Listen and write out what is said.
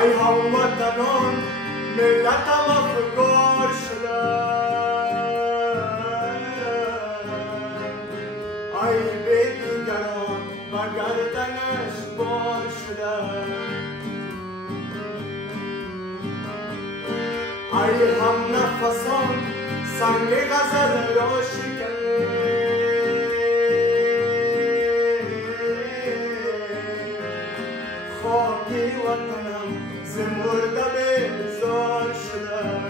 ای هموطنان ملتم افگار شده، ای به دیگران و گردنش بار شده، ای هم نفسان سنگ غزل را شکنه، خاکی وطنم ز مرده بیزار شده.